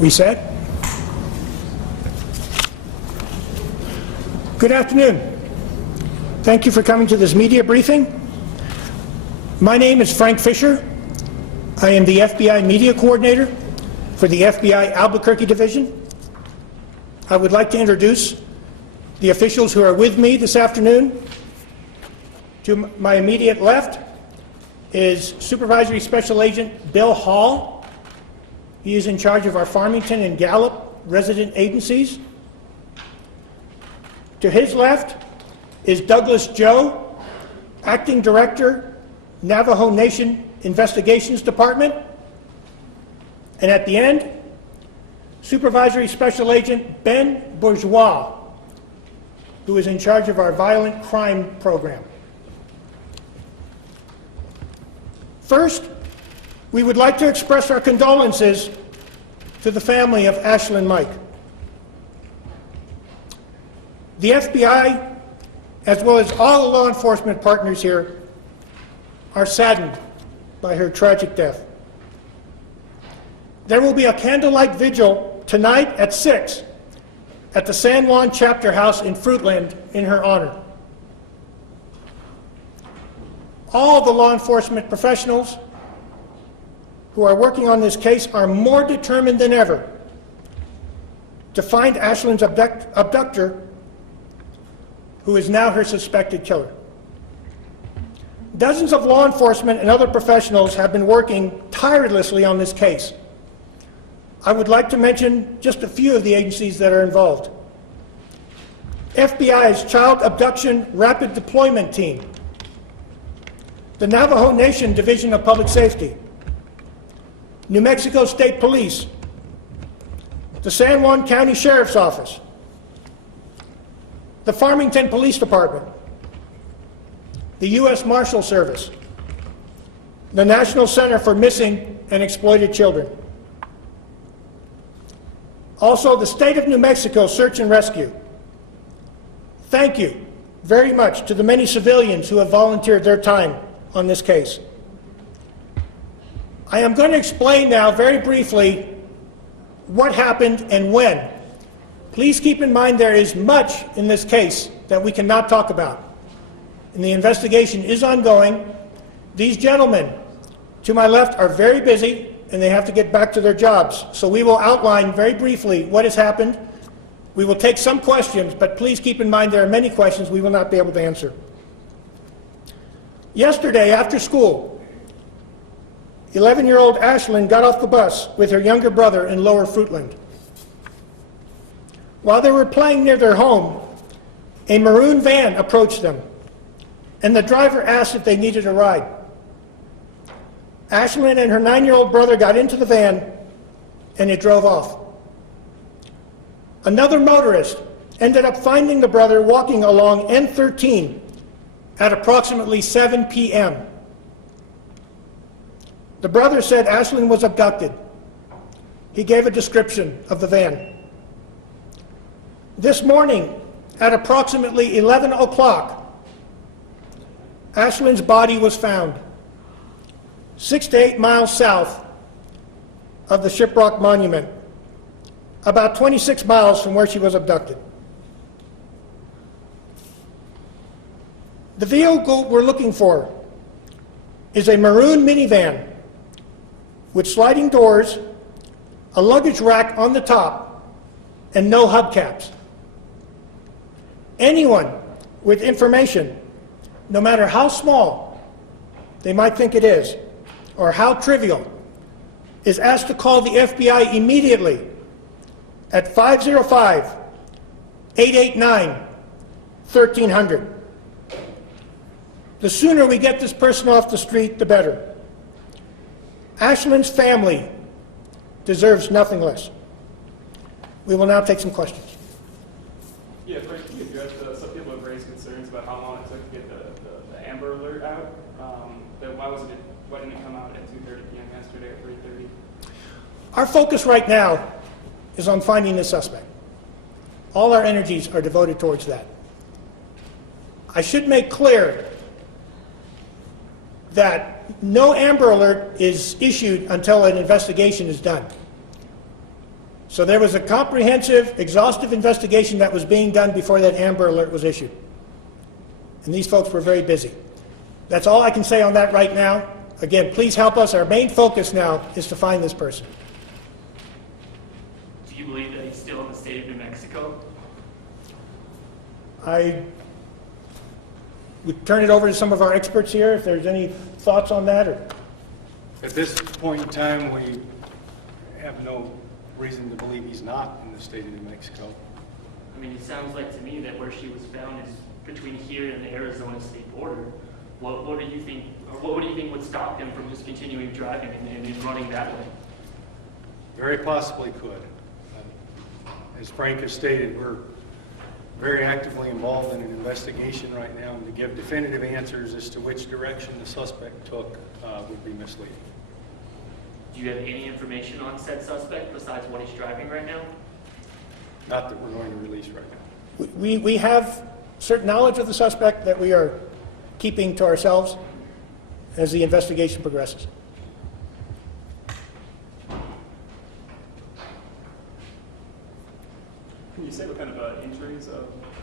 Reset. Good afternoon. Thank you for coming to this media briefing. My name is Frank Fisher. I am the FBI Media Coordinator for the FBI Albuquerque Division. I would like to introduce the officials who are with me this afternoon. To my immediate left is Supervisory Special Agent Bill Hall. He is in charge of our Farmington and Gallup resident agencies. To his left is Douglas Joe, Acting Director, Navajo Nation Investigations Department. And at the end, Supervisory Special Agent Ben Bourgeois, who is in charge of our Violent Crime Program. First, we would like to express our condolences to the family of Ashlyn Mike. The FBI, as well as all the law enforcement partners here, are saddened by her tragic death. There will be a candlelight vigil tonight at 6 at the San Juan Chapter House in Fruitland in her honor. All the law enforcement professionals who are working on this case are more determined than ever to find Ashlyn's abductor, who is now her suspected killer. Dozens of law enforcement and other professionals have been working tirelessly on this case. I would like to mention just a few of the agencies that are involved. FBI's Child Abduction Rapid Deployment Team, the Navajo Nation Division of Public Safety, New Mexico State Police, the San Juan County Sheriff's Office, the Farmington Police Department, the U.S. Marshal Service, the National Center for Missing and Exploited Children. Also, the State of New Mexico Search and Rescue. Thank you very much to the many civilians who have volunteered their time on this case. I am going to explain now very briefly what happened and when. Please keep in mind there is much in this case that we cannot talk about, and the investigation is ongoing. These gentlemen to my left are very busy and they have to get back to their jobs, so we will outline very briefly what has happened. We will take some questions, but please keep in mind there are many questions we will not be able to answer. Yesterday after school, 11-year-old Ashlyn got off the bus with her younger brother in Lower Fruitland. While they were playing near their home, a maroon van approached them, and the driver asked if they needed a ride. Ashlyn and her 9-year-old brother got into the van, and it drove off. Another motorist ended up finding the brother walking along N13 at approximately 7 p.m. The brother said Ashlyn was abducted. He gave a description of the van. This morning, at approximately 11 o'clock, Ashlyn's body was found 6 to 8 miles south of the Shiprock Monument, about 26 miles from where she was abducted. The vehicle we're looking for is a maroon minivan with sliding doors, a luggage rack on the top, and no hubcaps. Anyone with information, no matter how small they might think it is, or how trivial, is asked to call the FBI immediately at 505-889-1300. The sooner we get this person off the street, the better. Ashlyn's family deserves nothing less. We will now take some questions. Yeah, Frank, can you address some people have raised concerns about how long it took to get the Amber Alert out? Why didn't it come out at 2:30 p.m. yesterday or 3:30? Our focus right now is on finding the suspect. All our energies are devoted towards that. I should make clear that no Amber Alert is issued until an investigation is done. So there was a comprehensive, exhaustive investigation that was being done before that Amber Alert was issued. And these folks were very busy. That's all I can say on that right now. Again, please help us. Our main focus now is to find this person. Do you believe that he's still in the state of New Mexico? I would turn it over to some of our experts here if there's any thoughts on that. Or At this point in time, we have no reason to believe he's not in the state of New Mexico. I mean, it sounds like to me that where she was found is between here and the Arizona state border. What do you think, or what do you think would stop him from just continuing driving and running that way? Very possibly could. As Frank has stated, we're very actively involved in an investigation right now, and to give definitive answers as to which direction the suspect took would be misleading. Do you have any information on said suspect besides what he's driving right now? Not that we're going to release right now. we have certain knowledge of the suspect that we are keeping to ourselves as the investigation progresses. Can you say what kind of injuries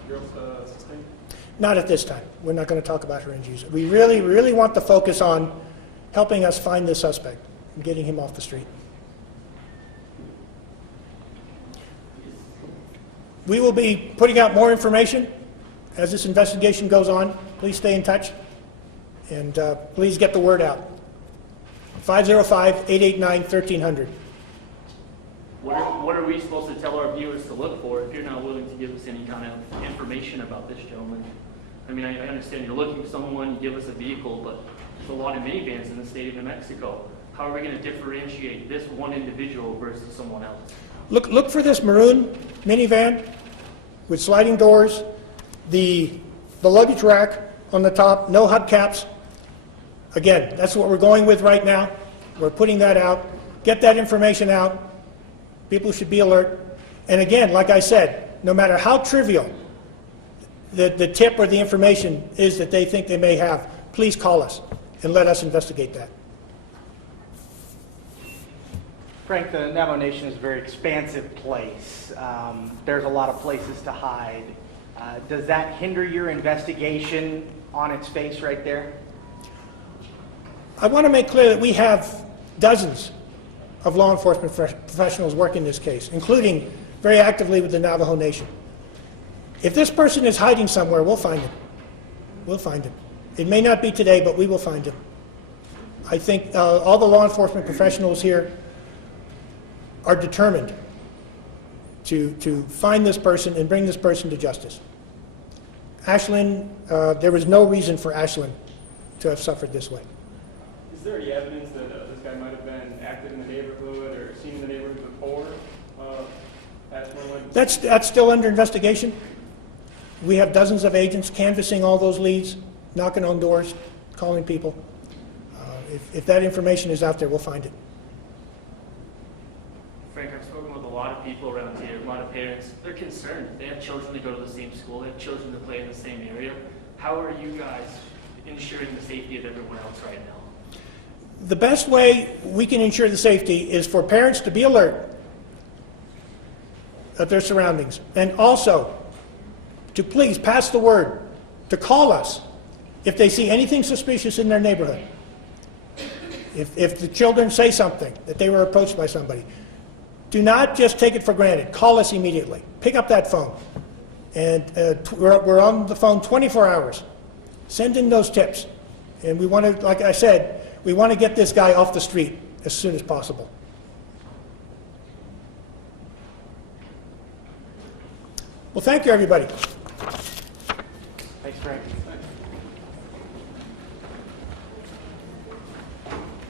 girls sustained? Not at this time. We're not going to talk about her injuries. We really, really want to focus on helping us find this suspect and getting him off the street. We will be putting out more information as this investigation goes on. Please stay in touch, and please get the word out. 505-889-1300. What are we supposed to tell our viewers to look for if you're not willing to give us any kind of information about this gentleman? I mean, I understand you're looking for someone, you give us a vehicle, but there's a lot of minivans in the state of New Mexico. How are we going to differentiate this one individual versus someone else? Look for this maroon minivan with sliding doors, the luggage rack on the top, no hubcaps. Again, that's what we're going with right now. We're putting that out. Get that information out. People should be alert. And again, like I said, no matter how trivial the tip or the information is that they think they may have, please call us and let us investigate that. Frank, the Navajo Nation is a very expansive place. There's a lot of places to hide. Does that hinder your investigation on its face right there? I want to make clear that we have dozens of law enforcement professionals working this case, including very actively with the Navajo Nation. If this person is hiding somewhere, we'll find him. We'll find him. It may not be today, but we will find him. I think all the law enforcement professionals here are determined to find this person and bring this person to justice. Ashlyn, there was no reason for Ashlyn to have suffered this way. Is there any evidence that this guy might have been active in the neighborhood or seen in the neighborhood before Ashlyn went? That's still under investigation. We have dozens of agents canvassing all those leads, knocking on doors, calling people. If that information is out there, we'll find it. Frank, I've spoken with a lot of people around here, a lot of parents. They're concerned. They have children that go to the same school. They have children that play in the same area. How are you guys ensuring the safety of everyone else right now? The best way we can ensure the safety is for parents to be alert of their surroundings, and also to please pass the word, to call us if they see anything suspicious in their neighborhood. If the children say something, that they were approached by somebody, do not just take it for granted. Call us immediately. Pick up that phone. And we're on the phone 24 hours. Send in those tips. And we want to, like I said, we want to get this guy off the street as soon as possible. Well, thank you, everybody. Thanks, Frank.